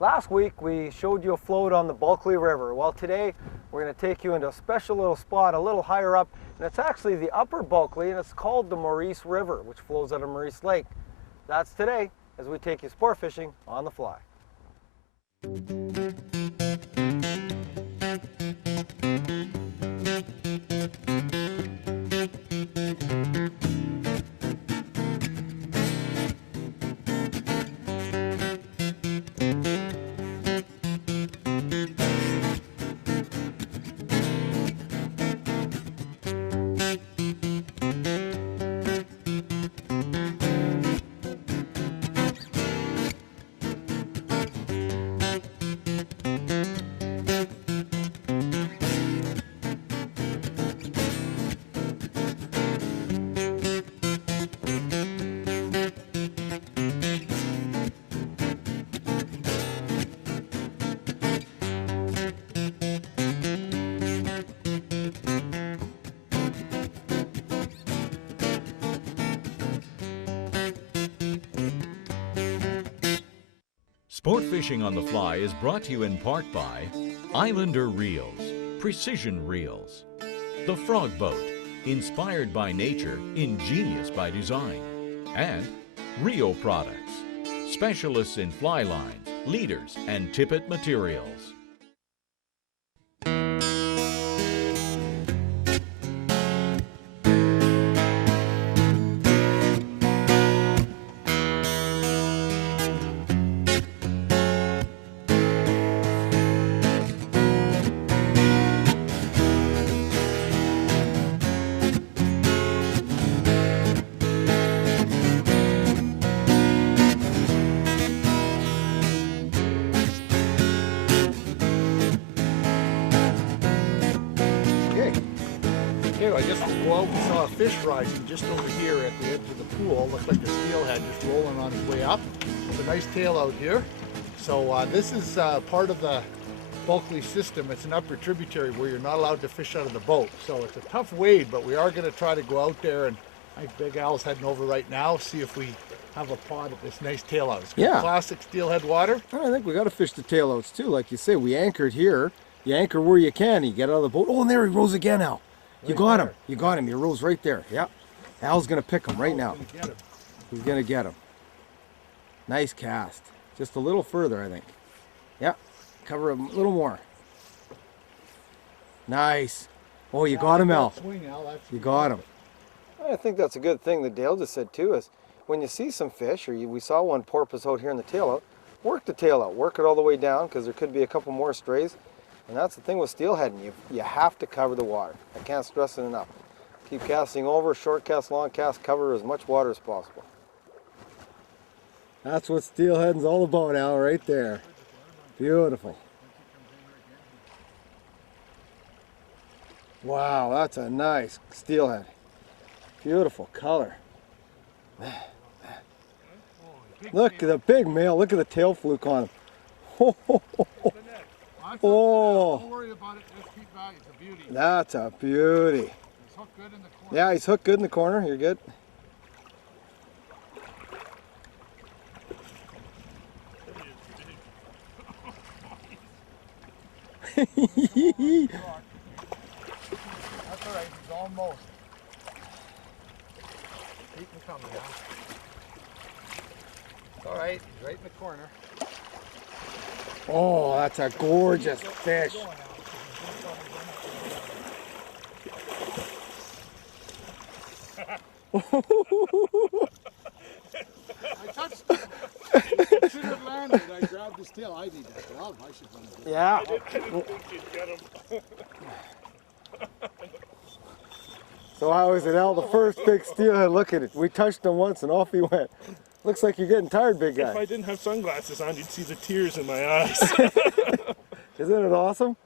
Last week we showed you a float on the Bulkley River. Well, today we're going to take you into a special little spot a little higher up, and it's actually the upper Bulkley, and it's called the Maurice River, which flows out of Maurice Lake. That's today as we take you sport fishing on the fly. Sport Fishing on the Fly is brought to you in part by Islander Reels, Precision Reels, The Frog Boat, inspired by nature, ingenious by design, and Rio Products, specialists in fly lines, leaders, and tippet materials. I guess we'll go out. We saw a fish rising just over here at the edge of the pool. Looks like the steelhead just rolling on his way up. There's a nice tail out here. So this is part of the Bulkley system. It's an upper tributary where you're not allowed to fish out of the boat. So it's a tough wade, but we are going to try to go out there, and I think Big Al's heading over right now, see if we have a pot at this nice tail out. It's got classic steelhead water. I think we got to fish the tail outs too. Like you say, we anchored here. You anchor where you can. You get out of the boat. Oh, and there he rose again, Al. You got him. You got him. He rose right there. Yeah. Al's going to pick him right now. He's going to get him. Nice cast. Just a little further, I think. Yeah. Cover him a little more. Nice. Oh, you got him, Al. You got him. I think that's a good thing that Dale just said too, is when you see some fish, or we saw one porpoise out here in the tail out, work the tail out. Work it all the way down, because there could be a couple more strays. And that's the thing with steelhead, you have to cover the water. I can't stress it enough. Keep casting over, short cast, long cast, cover as much water as possible. That's what steelhead's all about, Al, right there. Beautiful. Wow, that's a nice steelhead. Beautiful color. Look at the big male, look at the tail fluke on him. Oh, don't worry about it. Just keep back. It's a beauty. That's a beauty. He's hooked good in the corner. Yeah, he's hooked good in the corner. You're good. That's all right. He's almost. Keep him coming now. It's all right. He's right in the corner. Oh, that's a gorgeous fish. I touched it. As soon as it landed, I grabbed his tail. I need that dog. I should run it. Yeah. I didn't think you'd get him. So how is it, Al? The first big steelhead, look at it. We touched him once and off he went. Looks like you're getting tired, big guy. If I didn't have sunglasses on, you'd see the tears in my eyes. Isn't it awesome?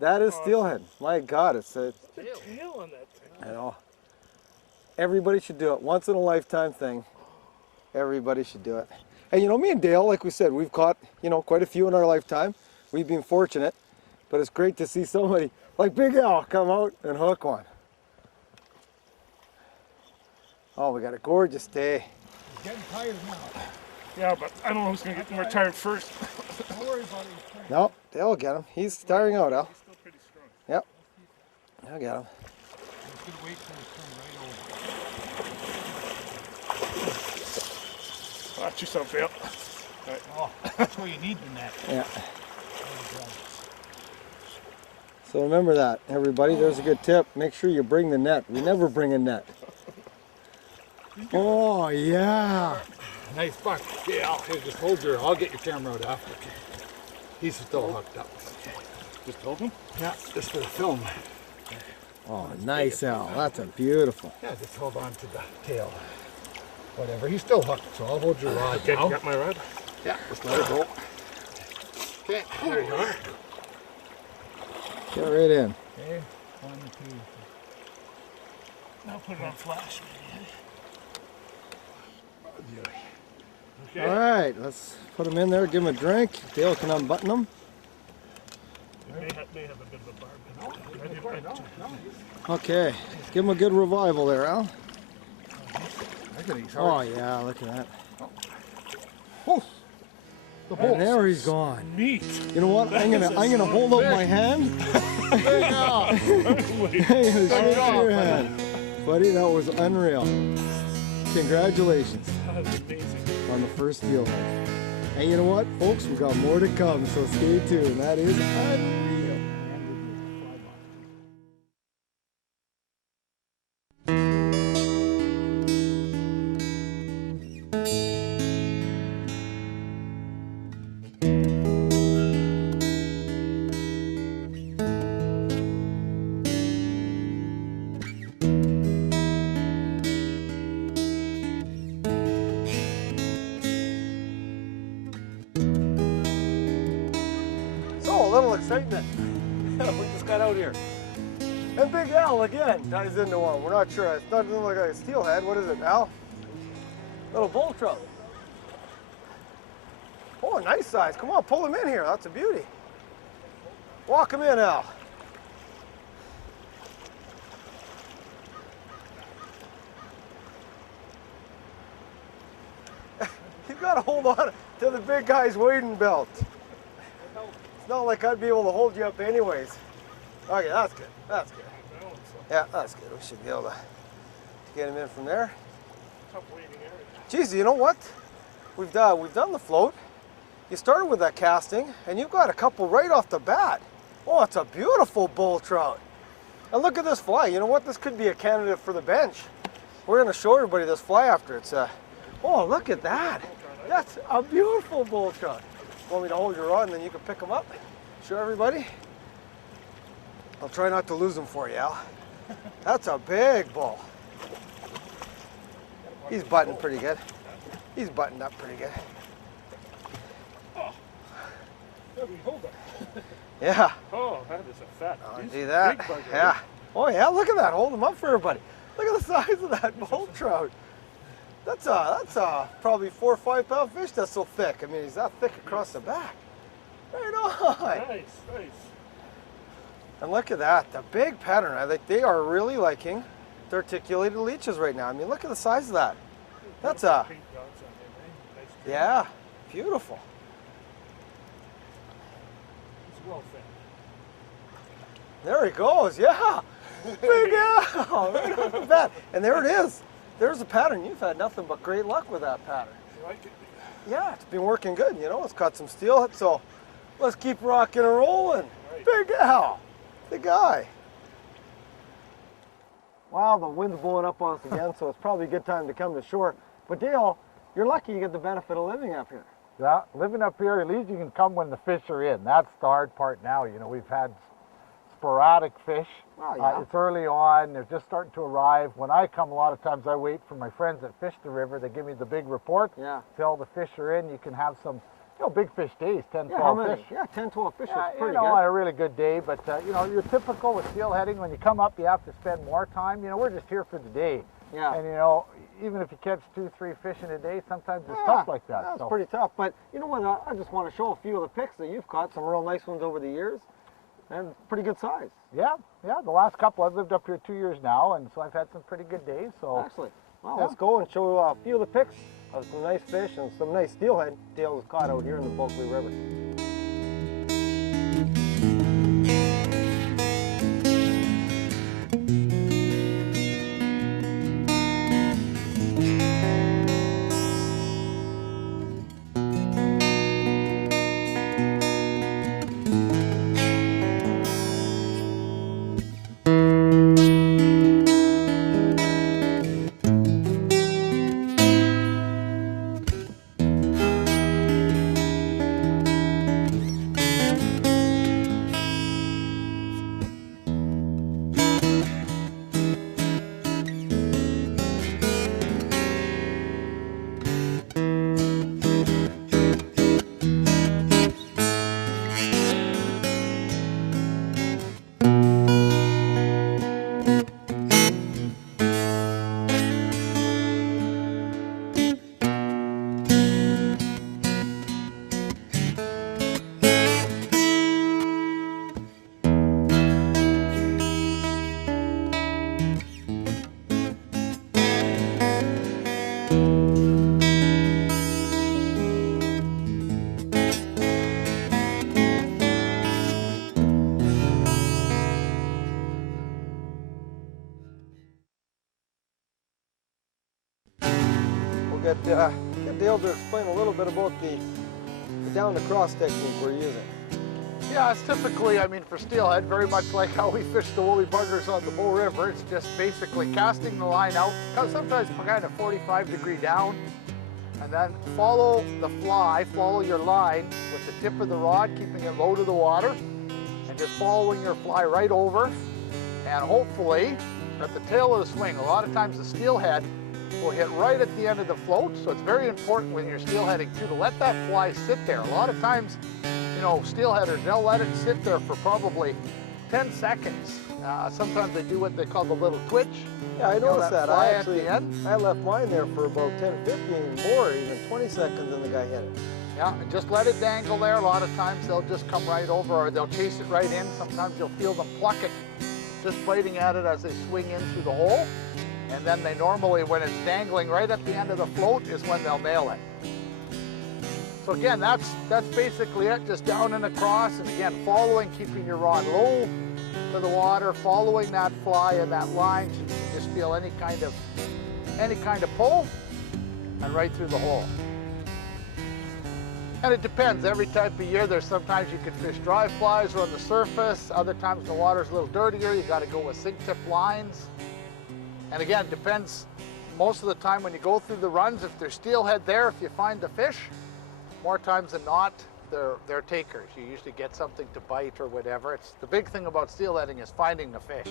That is steelhead. My God, it's a tail on that thing. I know. Everybody should do it. Once in a lifetime thing. Everybody should do it. Hey, you know, me and Dale, like we said, we've caught, you know, quite a few in our lifetime. We've been fortunate, but it's great to see somebody like Big Al come out and hook one. Oh, we got a gorgeous day. He's getting tired now. Yeah, but I don't know who's going to get more tired first. Don't worry about it. No, they'll get him. He's tiring out, Al. He's still pretty strong. Yep. I'll get him. I'm just gonna wait till it turns right over. Watch yourself, Phil. Oh, that's where you need the net. Yeah. So remember that, everybody. There's a good tip. Make sure you bring the net. We never bring a net. Oh, yeah. Nice buck. Yeah, here, just hold your, I'll get your camera out after. He's still hooked up. Just hold him. Yeah, just for the film. Oh, nice, Al. That's a beautiful. Yeah, just hold on to the tail. Whatever, he's still hooked, so I'll hold your rod Okay, now. you got my rod? Yeah, just let it go. Okay, there you are. Get right in. Okay, 1, 2. Now put it on flash. All right, let's put him in there, give him a drink. Dale can unbutton him. May have a bit of a barb. Okay, give him a good revival there, Al. He's Oh, yeah, look at that. Oh, the bull. And there he's gone. Meat. You know what? I'm gonna hold out my hand. There you go. Hey, shake your hand. Buddy, that was unreal. Congratulations That was amazing. on the first steelhead. And you know what, folks? We've got more to come, so stay tuned. That is unreal. So, a little excitement. We just got out here. And Big Al again ties into one. We're not sure. It's not like a steelhead. What is it, Al? Little bull trout. Oh, nice size. Come on, pull him in here. That's a beauty. Walk him in, Al. You've got to hold on to the big guy's wading belt. It's not like I'd be able to hold you up anyways. Okay, that's good. That's good. Yeah, that's good. We should be able to get him in from there. Tough wading area. Geez, you know what? We've done the float. You started with that casting, and you've got a couple right off the bat. Oh, it's a beautiful bull trout. And look at this fly. You know what? This could be a candidate for the bench. We're going to show everybody this fly after. It's oh, look at that. That's a beautiful bull trout. Want me to hold your rod and then you can pick them up? Show everybody. I'll try not to lose them for you, Al. That's a big bull. He's buttoned pretty good. He's buttoned up pretty good. Yeah. Oh, that is a fat. He's See a that? big bugger. Yeah. Oh yeah, look at that. Hold him up for everybody. Look at the size of that bull trout. That's probably 4 or 5 pound fish that's so thick. I mean, he's that thick across the back. Right on. Nice, nice. And look at that, the big pattern. I think they are really liking the articulated leeches right now. I mean, look at the size of that. That's a, Pink dots on him, eh? Nice trim. yeah, beautiful. He's well fed. There he goes, yeah. Big Al, right off the bat. And there it is. There's a pattern. You've had nothing but great luck with that pattern. You like it? Yeah, it's been working good. You know, it's caught some steelhead, so let's keep rocking and rolling. Right. Big Al, the guy. Wow, the wind's blowing up on us again, so it's probably a good time to come to shore. But Dale, you're lucky you get the benefit of living up here. Yeah, living up here, at least you can come when the fish are in. That's the hard part now. You know, we've had sporadic fish. Oh, yeah. It's early on, they're just starting to arrive. When I come, a lot of times I wait for my friends that fish the river. They give me the big report. Yeah. Till the fish are in, you can have some, you know, big fish days, 10, Yeah, how 12 many? fish. Yeah, 10, 12 fish Yeah, is pretty you know, good. on a really good day, but you know, you're typical with steelheading. When you come up, you have to spend more time. You know, we're just here for the day. Yeah. And you know, even if you catch 2, 3 fish in a day, sometimes it's Yeah, tough like that. That's so. pretty tough. But you know what? I just want to show a few of the pics that you've caught. Some real nice ones over the years, and pretty good size. Yeah, the last couple, I've lived up here 2 years now, and so I've had some pretty good days. So Excellent. Well, Yeah. let's go and show a few of the pics of some nice fish and some nice steelhead Dale has caught out here in the Bulkley River. get Dale to explain a little bit about the down the cross technique we're using. Yeah, it's typically, I mean, for steelhead, very much like how we fish the woolly buggers on the Bow River. It's just basically casting the line out, sometimes kind of 45-degree down, and then follow the fly, follow your line with the tip of the rod, keeping it low to the water, and just following your fly right over, and hopefully at the tail of the swing. A lot of times the steelhead will hit right at the end of the float, so it's very important when you're steelheading too to let that fly sit there. A lot of times, you know, steelheaders, they'll let it sit there for probably 10 seconds. Sometimes they do what they call the little twitch. Yeah, I noticed that. Fly I at the end. I left mine there for about 10, 15, more, even 20 seconds, and the guy hit it. Yeah, and just let it dangle there. A lot of times they'll just come right over, or they'll chase it right in. Sometimes you'll feel them pluck it, just biting at it as they swing in through the hole. And then they normally, when it's dangling right at the end of the float, is when they'll nail it. So again, that's basically it, just down and across, and again, following, keeping your rod low to the water, following that fly and that line, so you can just feel any kind of pull, and right through the hole. And it depends, every type of year, there's sometimes you can fish dry flies or on the surface, other times the water's a little dirtier, you gotta go with sink tip lines. And again, it depends, most of the time when you go through the runs, if there's steelhead there, if you find the fish, more times than not, they're takers. You usually get something to bite or whatever. It's the big thing about steelheading is finding the fish.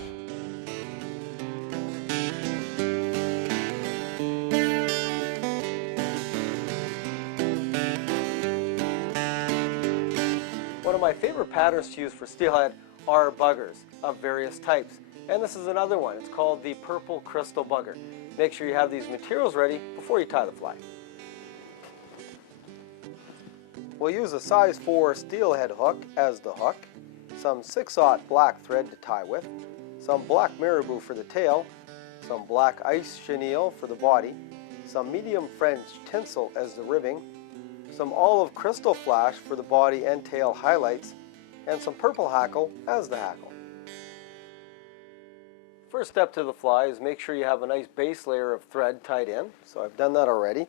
One of my favorite patterns to use for steelhead are buggers of various types. And this is another one. It's called the purple crystal bugger. Make sure you have these materials ready before you tie the fly. We'll use a size 4 steelhead hook as the hook, some 6/0 black thread to tie with, some black marabou for the tail, some black ice chenille for the body, some medium French tinsel as the ribbing, some olive crystal flash for the body and tail highlights, and some purple hackle as the hackle. First step to the fly is make sure you have a nice base layer of thread tied in. So I've done that already.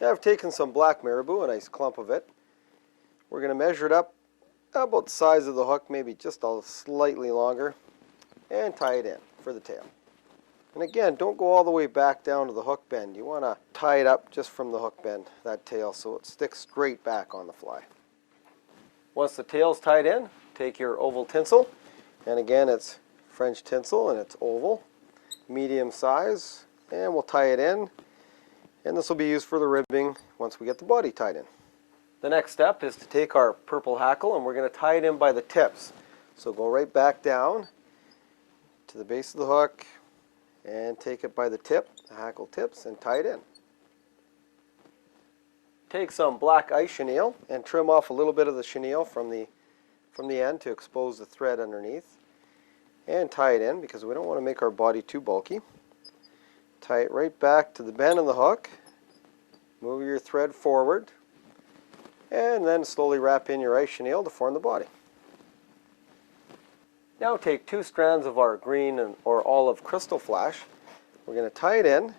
Now I've taken some black marabou, a nice clump of it. We're going to measure it up about the size of the hook, maybe just a slightly longer, and tie it in for the tail. And again, don't go all the way back down to the hook bend. You want to tie it up just from the hook bend, that tail, so it sticks straight back on the fly. Once the tail's tied in, take your oval tinsel, and again it's French tinsel and it's oval, medium size, and we'll tie it in, and this will be used for the ribbing once we get the body tied in. The next step is to take our purple hackle and we're going to tie it in by the tips. So go right back down to the base of the hook and take it by the tip, the hackle tips, and tie it in. Take some black ice chenille and trim off a little bit of the chenille from the end to expose the thread underneath. And tie it in because we don't want to make our body too bulky. Tie it right back to the bend of the hook. Move your thread forward. And then slowly wrap in your ice chenille to form the body. Now take 2 strands of our green or olive crystal flash. We're going to tie it in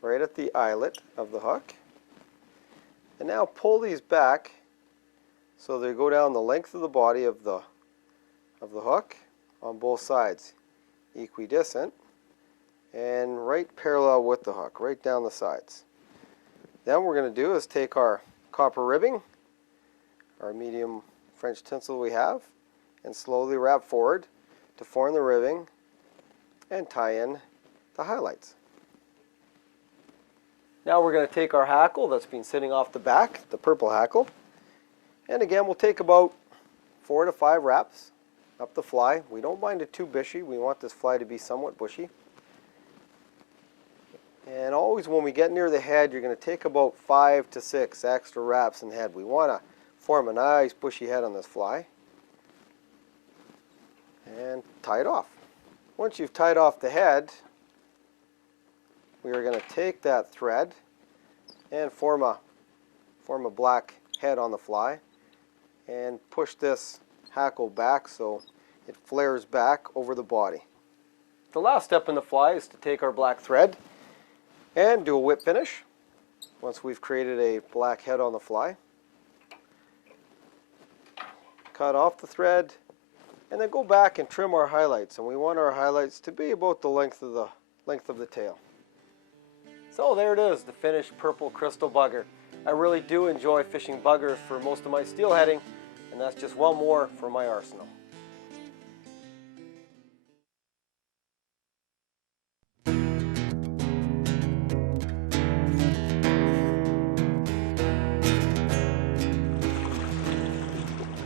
right at the eyelet of the hook. And now pull these back so they go down the length of the body of the hook on both sides, equidistant, and right parallel with the hook, right down the sides. Then what we're going to do is take our copper ribbing, our medium French tinsel we have, and slowly wrap forward to form the ribbing and tie in the highlights. Now we're going to take our hackle that's been sitting off the back, the purple hackle, and again we'll take about 4 to 5 wraps up the fly. We don't mind it too bushy. We want this fly to be somewhat bushy. And always when we get near the head, you're going to take about 5 to 6 extra wraps in the head. We want to form a nice bushy head on this fly. And tie it off. Once you've tied off the head, we are going to take that thread and form a black head on the fly and push this hackle back so it flares back over the body. The last step in the fly is to take our black thread and do a whip finish. once we've created a black head on the fly. Cut off the thread, and then go back and trim our highlights. And we want our highlights to be about the length of the tail. So there it is, the finished purple crystal bugger. I really do enjoy fishing buggers for most of my steelheading, and that's just one more for my arsenal.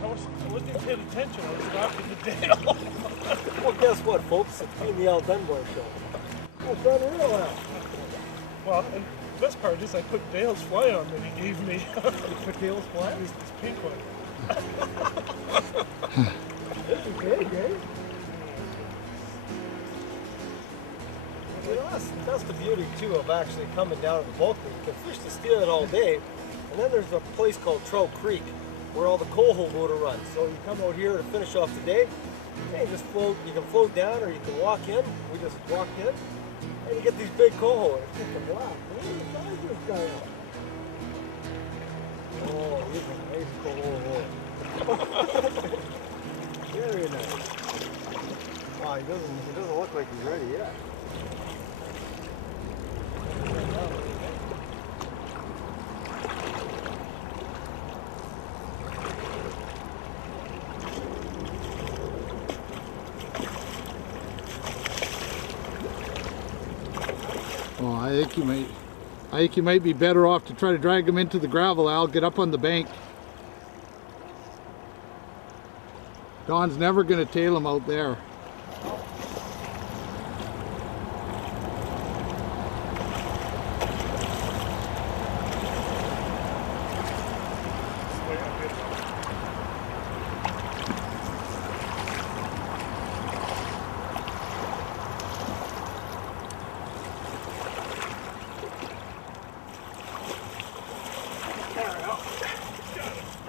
I wasn't even paying attention. I was rocking the tail. Well, guess what, folks? It's been the Al Dunbar show. That's unreal, Al. Well, and the best part is I put Dale's fly on that he gave me. You put Dale's fly? This pink one. This is big, eh? You know, that's the beauty, too, of actually coming down to the Bulkley. You can fish the steelhead all day, and then there's a place called Trout Creek where all the coho go to run. So you come out here to finish off the day, and you just float. You can float down or you can walk in. We just walked in, and you get these big coho. It's just a blast. Look at the size of this guy out. Oh, he's a nice coho. Very nice. Wow, he doesn't look like he's ready yet. Well, I think you might be better off to try to drag him into the gravel, Al. Get up on the bank. Don's never going to tail him out there.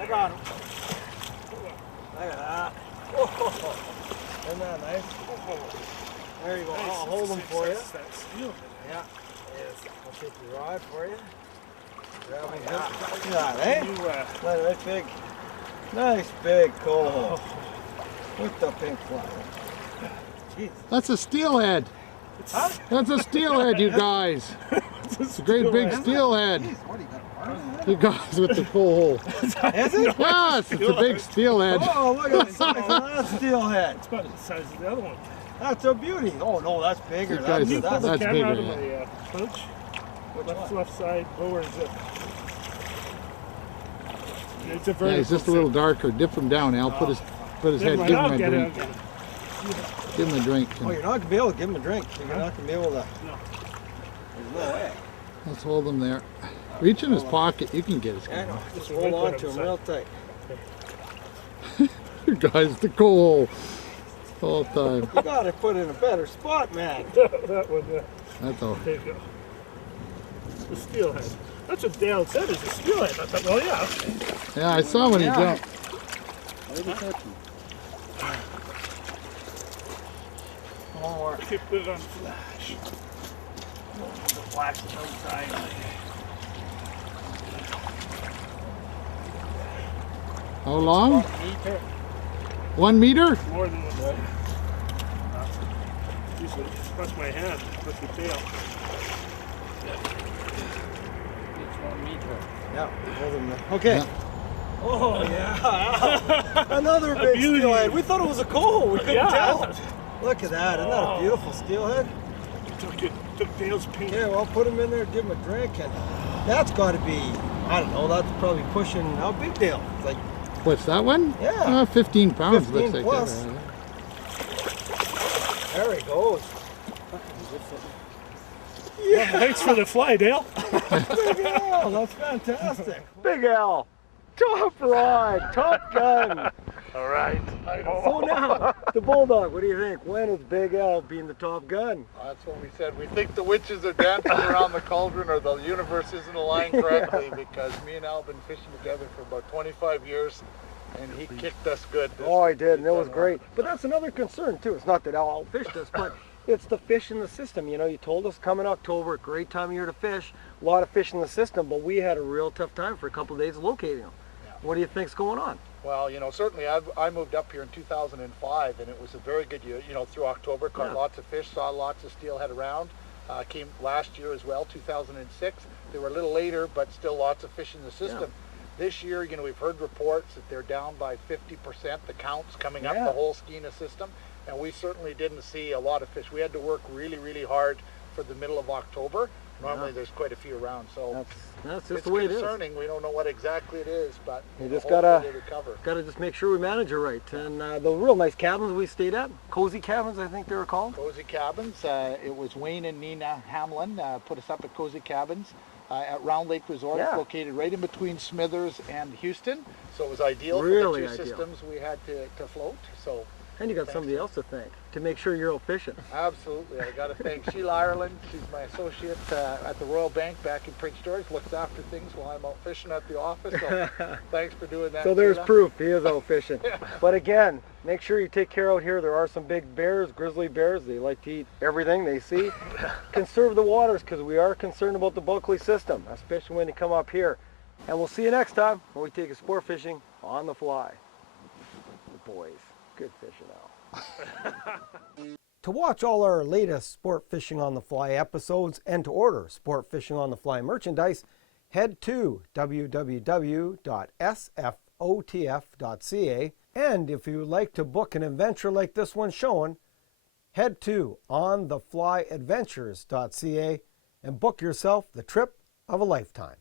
I got him. Look at that. Oh, isn't that nice? There you go. I'll hold him for you. Yeah. Yes. I'll take your rod for you. Grab him. Look at that, eh? Nice big. Nice big coho. With the pink fly. Jeez. That's a steelhead. Huh? That's a steelhead, you guys. It's a great big steelhead. You guys with the coho. Is it? Yes, it's a big steelhead. Oh, look at the size of that steelhead. It's about the size of the other one. That's a beauty. Oh, no, that's bigger. You guys- Can you pull the that's camera out bigger, of my pouch? Left side lower zip. It's a Yeah, vertical he's just a zip. little darker. Dip him down, Al. Put his Never head. mind, Give I'll him a get it, I'll drink. get it. Give him a drink. Oh, you're not going to be able to give him a drink. You're not going to be able to. No. There's no way. Let's hold him there. Reach in his pocket. You can get his I camera. know. Just hold on to him real tight. You guys, the coho. All time. You got to put in a better spot, man. That one there. That's all. There you go. The steelhead. That's what Dale said is a steelhead. I thought, well, yeah. Yeah, I saw when he Yeah. jumped. One more. I could put it on flash. The flash is outside. How long? Meter. 1 meter? More than one. Usually just crush my hand with the tail. Yeah, hold him there. Okay. Yeah. Oh, yeah. Another big beauty. steelhead. We thought it was a coho. We couldn't Yeah. tell. Look at that. Isn't that a beautiful steelhead? Took Dale's pink. Yeah, well, put him in there, give him a drink, and that's got to be, I don't know, that's probably pushing, how big, Dale? It's like What's that one? Yeah. 15 pounds 15 looks like plus. that. There he goes. Yeah. Thanks for the fly, Dale. Big Al, that's fantastic. Big Al, top rod, top gun. All right. So now, the Bulldog, what do you think? When is Big Al being the top gun? That's what we said. We think the witches are dancing around the cauldron, or the universe isn't aligned correctly, because me and Al have been fishing together for about 25 years, and he kicked us good. Oh, I did, and it was great. But that's another concern, too. It's not that Al outfished us, but it's the fish in the system. You know, you told us coming October, great time of year to fish, a lot of fish in the system, but we had a real tough time for a couple of days locating them. Yeah. What do you think's going on? Well, you know, certainly I moved up here in 2005, and it was a very good year. You know, through October, caught lots of fish, saw lots of steelhead around. Came last year as well, 2006. They were a little later, but still lots of fish in the system. Yeah. This year, you know, we've heard reports that they're down by 50%, the counts coming up the whole Skeena system, and we certainly didn't see a lot of fish. We had to work really, really hard for the middle of October. Normally there's quite a few around, so that's just the way it is. It's concerning. We don't know what exactly it is, but you just gotta just make sure we manage it right. And the real nice cabins we stayed at, cozy cabins, I think they were called. Cozy cabins. It was Wayne and Nina Hamlin put us up at Cozy Cabins at Round Lake Resort, located right in between Smithers and Houston. So it was ideal for the two systems we had to float. So. And you got somebody else to thank to make sure you're out fishing. Absolutely. I got to thank Sheila Ireland. She's my associate at the Royal Bank back in Prince George. Looks after things while I'm out fishing at the office. So thanks for doing that. So there's Sheila. proof he is out fishing. But again, make sure you take care out here. There are some big bears, grizzly bears. They like to eat everything they see. Conserve the waters because we are concerned about the Bulkley system, especially when you come up here. And we'll see you next time when we take a sport fishing on the fly. The boys. Good fishing out. To watch all our latest Sport Fishing on the Fly episodes and to order Sport Fishing on the Fly merchandise, head to www.sfotf.ca. And if you would like to book an adventure like this one showing, head to ontheflyadventures.ca and book yourself the trip of a lifetime.